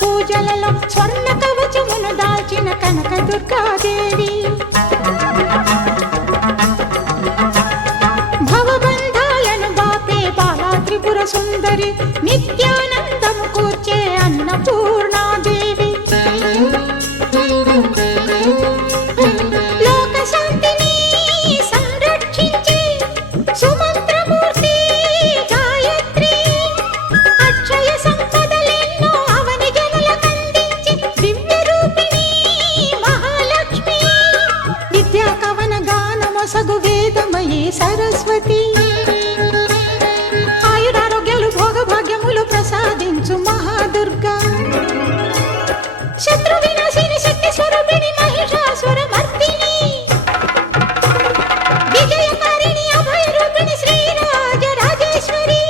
పూజలలో స్వర్ణ కవచమును దాల్చిన కనక దుర్గాదేవి భవబంధాలను బాపే బాలా త్రిపుర సుందరి నిత్యానందము కూర్చే అన్నపూర్ణాదేవి లోక శాంతిని సంరక్షించే సుమంత్రమూర్తి గాయత్రి అక్షయ సంపదలెన్నో అవని జనులకందించి దివ్య రూపిణి మహాలక్ష్మి విద్యా కవన గానమొసగు వేదమయీ సరస్వతి ఆయురారోగ్యాలు భోగభాగ్యములు ప్రసాదించు మహాదుర్గా శత్రు వినాశిని శక్తి స్వరూపిణి మహిషాసుర మర్దిని విజయకారిణి అభయ రూపిణి శ్రీరాజ రాజేశ్వరి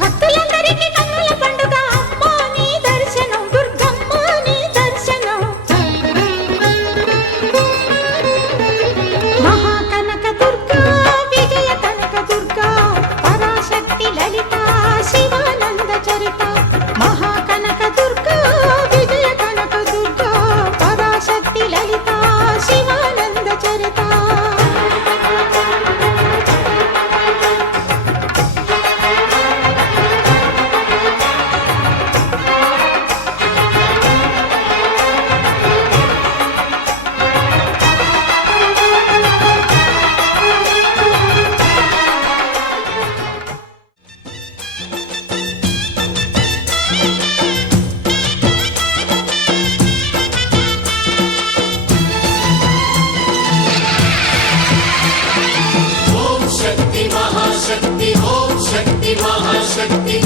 భక్తులందరికీ కన్నుల పండుగ అమ్మా నీ దర్శనం దుర్గమ్మ నీ దర్శనం మహాకనక దుర్గా విజయ కనక దుర్గా పరాశక్తి లలిత శివానంద చరిత మహాకనక దుర్గా విజయ కనక దుర్గా పరాశక్తి లలిత శివానంద చరిత शक्ति ओम शक्ति महाशक्ति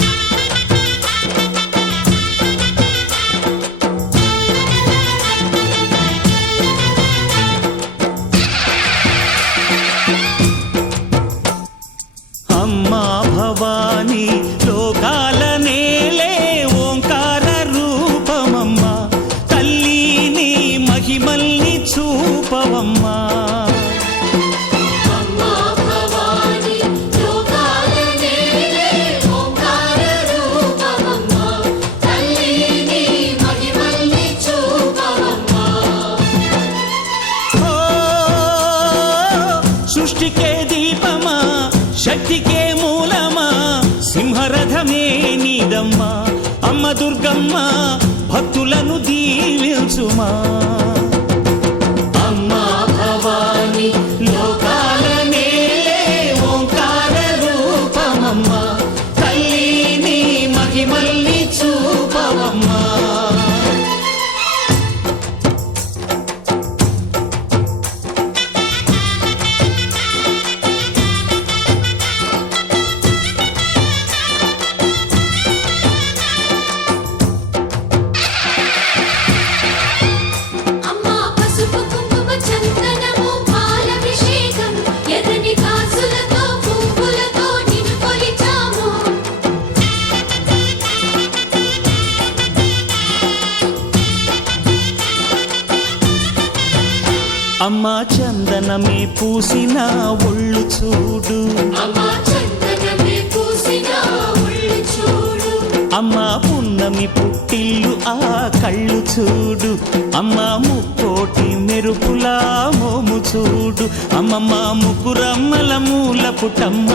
अम्मा भवानी लोकाल नेले ओंकार रूपमम्मा तल्ली नी महिमल्नि चूपवम्मा సృష్టికే దీపమా శక్తికే మూలమా సింహరథమే నీదమ్మా అమ్మ దుర్గమ్మ భక్తులను దీవించుమా అమ్మా భవాని లోకాల నేలే ఓంకార రూపమమ్మా తల్లి నీ మహిమల్ని చూపవమ్మా అమ్మా పసుపు కుంకుమ చందనము పాలభిషేకం ఎర్రని కాసులతో పువ్వులతో నిన్ను కొలిచాము అమ్మా చందనమే పూసిన ఒళ్ళు చూడు అమ్మా చందనమే పూసిన ఒళ్ళు చూడు అమ్మా పున్నమి పుట్టిల్లు ఆ కళ్ళు చూడు అమ్మా ముక్కోటి మెరుపులా మోము చూడు అమ్మమ్మ ముగ్గురమ్మల మూల పుట్టమ్మ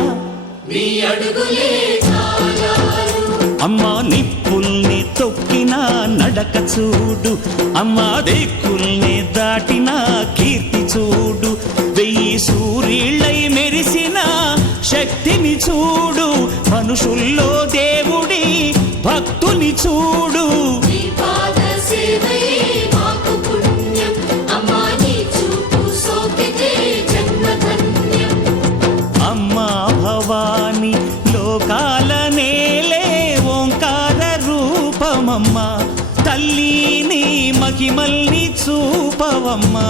నీ అడుగులే చాలాలు అమ్మా నిప్పుల్ని తొక్కిన నడక చూడు అమ్మా దిక్కుల్ని దాటిన కీర్తి చూడు వెయ్యి సూర్యుళ్ళై మెరిసిన శక్తిని చూడు మనుషుల్లో దేవుడి భక్తుని చూడు నీ పాద సేవయే మాకు పుణ్యం అమ్మా నీ చూపు సోకితే జన్మధన్యం అమ్మా భవాని లోకాల నేలే ఓంకార రూపమమ్మా తల్లి నీ మహిమల్ని చూపవమ్మా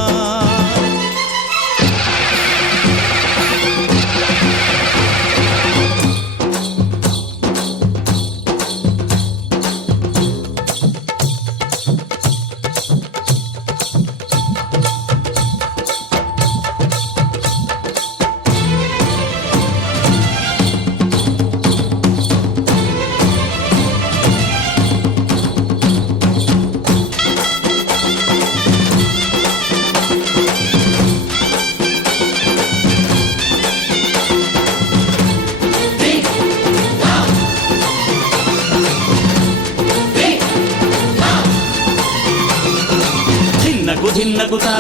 ధిన్నగుతా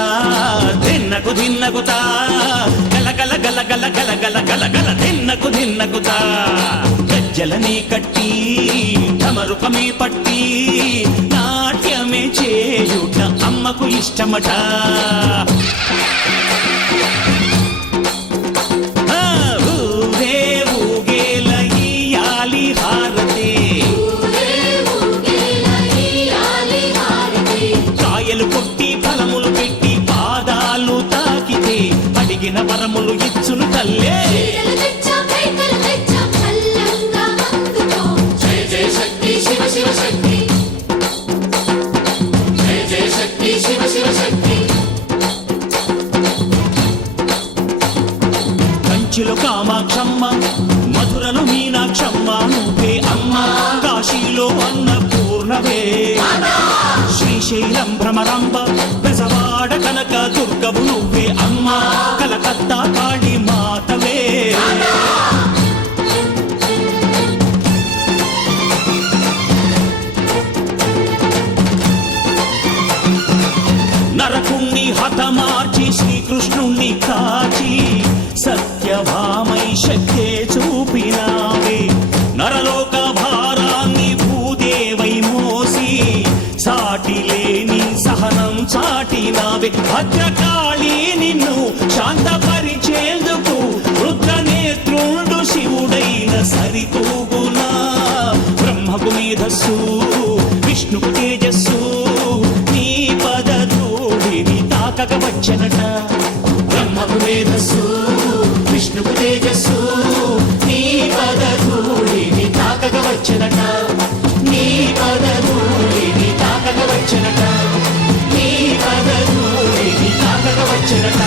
ధిన్నగుతా గల గల గల గల గల గల గల గల ధిన్నగుతా గజ్జలని కట్టి ఢమరుకమే పట్టి నాట్యమే చేయుట అమ్మకు ఇష్టమట ఆ, ఊరే ఊగేల ఇయ్యాలి హారతి ఊరే ఊగేల ఇయ్యాలి హారతి కాయలు కొట్టి ఫలములు పెట్టి పాదాలు తాకితే అడిగిన వరములు ఇచ్చును తల్లే చీరలు తెచ్చాం రేఖలు తెచ్చాం చల్లంగా అందుకో జయ జయ శక్తి శివ శివ శక్తి జయ జయ శక్తి శివ శివ శక్తి కంచిలో కామాక్షమ్మ మధురలో మీనాక్షమ్మ నువ్వే అమ్మ కాశీలో అన్నపూర్ణవే శ్రీశైలం భ్రమరాంబ బెజవాడ కనక దుర్గవు నువ్వే అమ్మ కలకత్తా కాళీ మాతవే నరకుణ్ణి హతమార్చి శ్రీకృష్ణుణ్ణి కాచి సత్యభామై శక్తే చూపినావే నరలోక భారాన్ని భూదేవై మోసి సాటి లేని సహనం చాటినావే భద్రకాళి నిన్ను శాంతపరిచేందుకు రుద్రనేత్రుండు శివుడైన సరితూగునా బ్రహ్మకు మేధస్సు విష్ణుకు తేజస్సు నీ పదధూళిని తాకక వచ్చనట బ్రహ్మకు మేధస్సు విష్ణుకు తేజస్సు నీ పదధూళిని తాకక వచ్చనట నీ పదధూళిని తాకక వచ్చనట నీ పదధూళిని తాకక వచ్చనట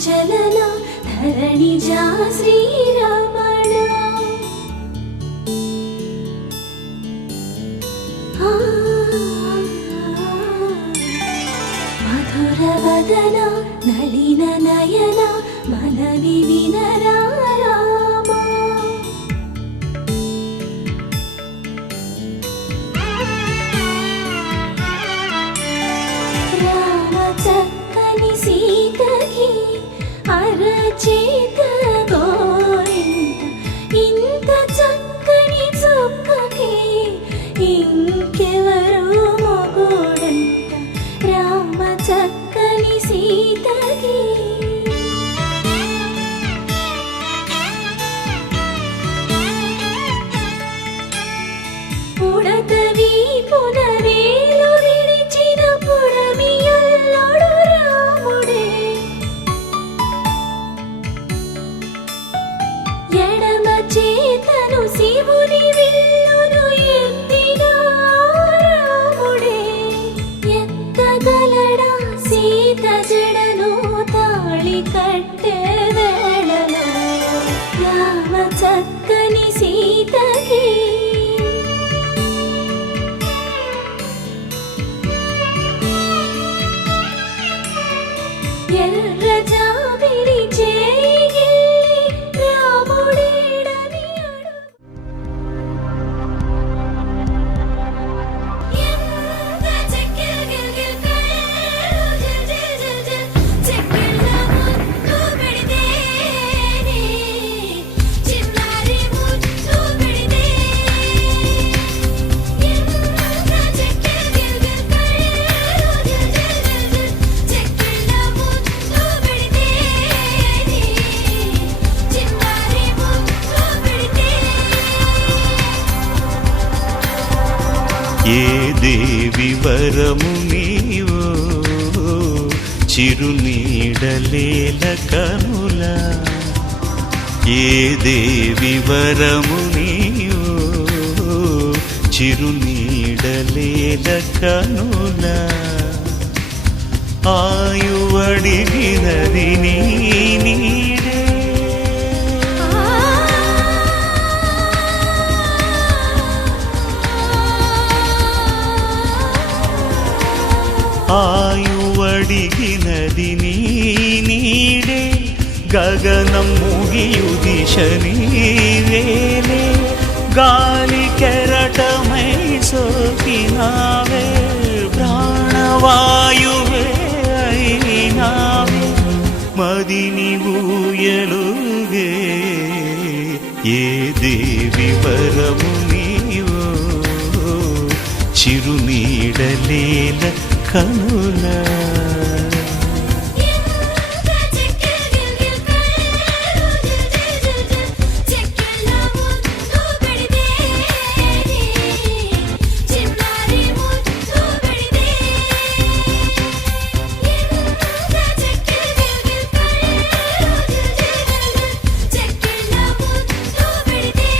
చలన ధరణిజా శ్రీరమణ మధుర వదన నలిన నయన మనవి వినరా రామా రామ చక్కని సీతకి అరచేత గోరింట ఇంత చక్కని చుక్కకి ఇంకెవరు మొగుడంట రామ చక్కని సీతకి ఉడత వీపున వేలు విడిచిన పుడమియల్లుడు రాముడే ఎడమ చేతను శివుని విల్లును ఎత్తిన రాముడే ఎత్తగలడా సీత జడను తాళి కట్టే వేళలో రామ చక్కని సీతకి ఎర్ర జాబిలి చేయి రాముడేడని అడుగు ఎంత చెక్కిల గిల్గిల్ కళ్ళు జల్ జల్ జల్ చెక్కిళ్ళ ముద్దు పెడితే చిన్నారి ముద్దు పెడితే ఎంత చెక్కిల గిల్గిల్ కళ్ళు జల్ జల్ జల్ చెక్కిళ్ళ ముద్దు పెడితే చిన్నారి ముద్దు పెడితే ఏ దేవి వరము నీవో చిరునీడలేల కనుల ఏ దేవి వరము నీవో చిరునీడలేల కనుల ఆయువడిగినది నీ నీడే ఆయువడిగినది నీ నీడే గగనం ముగియుదిశ నీవేలే గాలి కెరటమై సోకినావే ప్రాణవాయువే అయినావే మదిని ఊయలుగే ఏ దేవి వరము నీవో చిరునీడలేల కనుల ఎంత చెక్కిల గిల్గిల్ కళ్ళు జల్ జల్ జల్ చెక్కిళ్ళ ముద్దు పెడితే చిన్నారి ముద్దు పెడితే ఎంత చెక్కిల గిల్గిల్ కళ్ళు జల్ జల్ చెక్కిళ్ళ ముద్దు పెడితే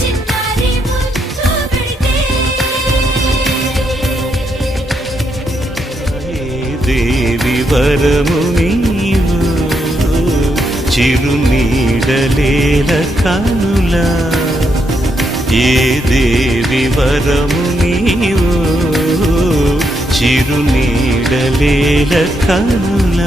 చిన్నారి ముద్దు పెడితే ఏ దేవి వరము నీవు చిరునీడలేల కనుల ఏ దేవి వరము నీవు చిరునీడలేల కనుల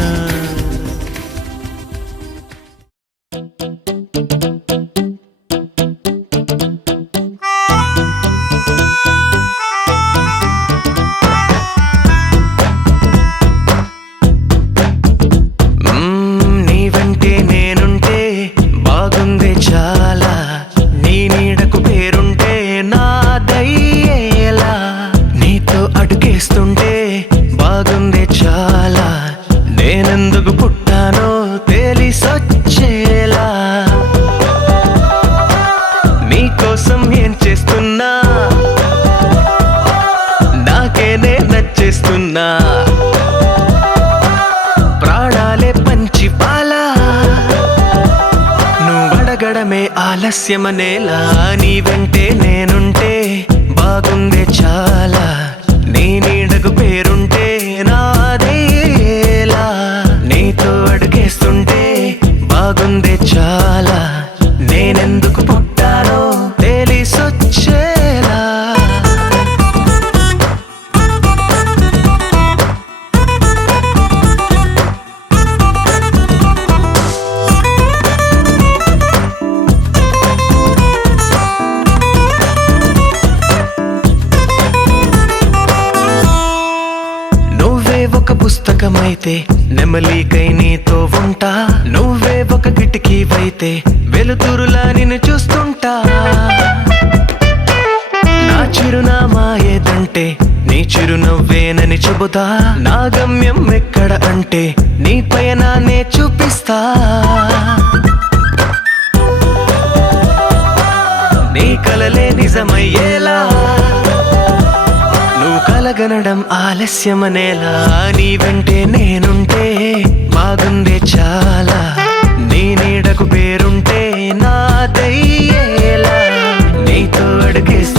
నీవంటే నేనుంటే బాగుందే చాలా నీ నీడకు పేరుంటే నాదయ్యేలా నీతో అడుగేస్తుంటే బాగుందే చాలా నేనెందుకు పుట్టానో తెలిసొచ్చేలా నీకోసం ఏం చేస్తున్నా నాకే నే నచ్చేస్తున్నా ప్రాణాలే పంచి పాలా నువ్వడగడమే ఆలస్యమనేలా నీ వెంటే నేనుంటే బాగుందే చాలా నీ నీడకు పేరుంటే నాదేలా సుఖమైతే నెమలికై నీతో ఉంటా నువ్వే ఒక కిటికీవైతే వెలుతురులా నిన్ను చూస్తుంటా నా చిరునామా ఏదంటే నీ చిరునవ్వేనని చెబుతా నా గమ్యం ఎక్కడ అంటే నీ పయనాన్నే చూపిస్తా నీ కలలే నిజమయ్యేలా నువ్వు కలగనడం ఆలస్యమనేలా నీ వెంటే నేనుంటే బాగుందే చాలా నీ నీడకు పేరుంటే నాదయ్యేలా నీతో అడుగేస్తా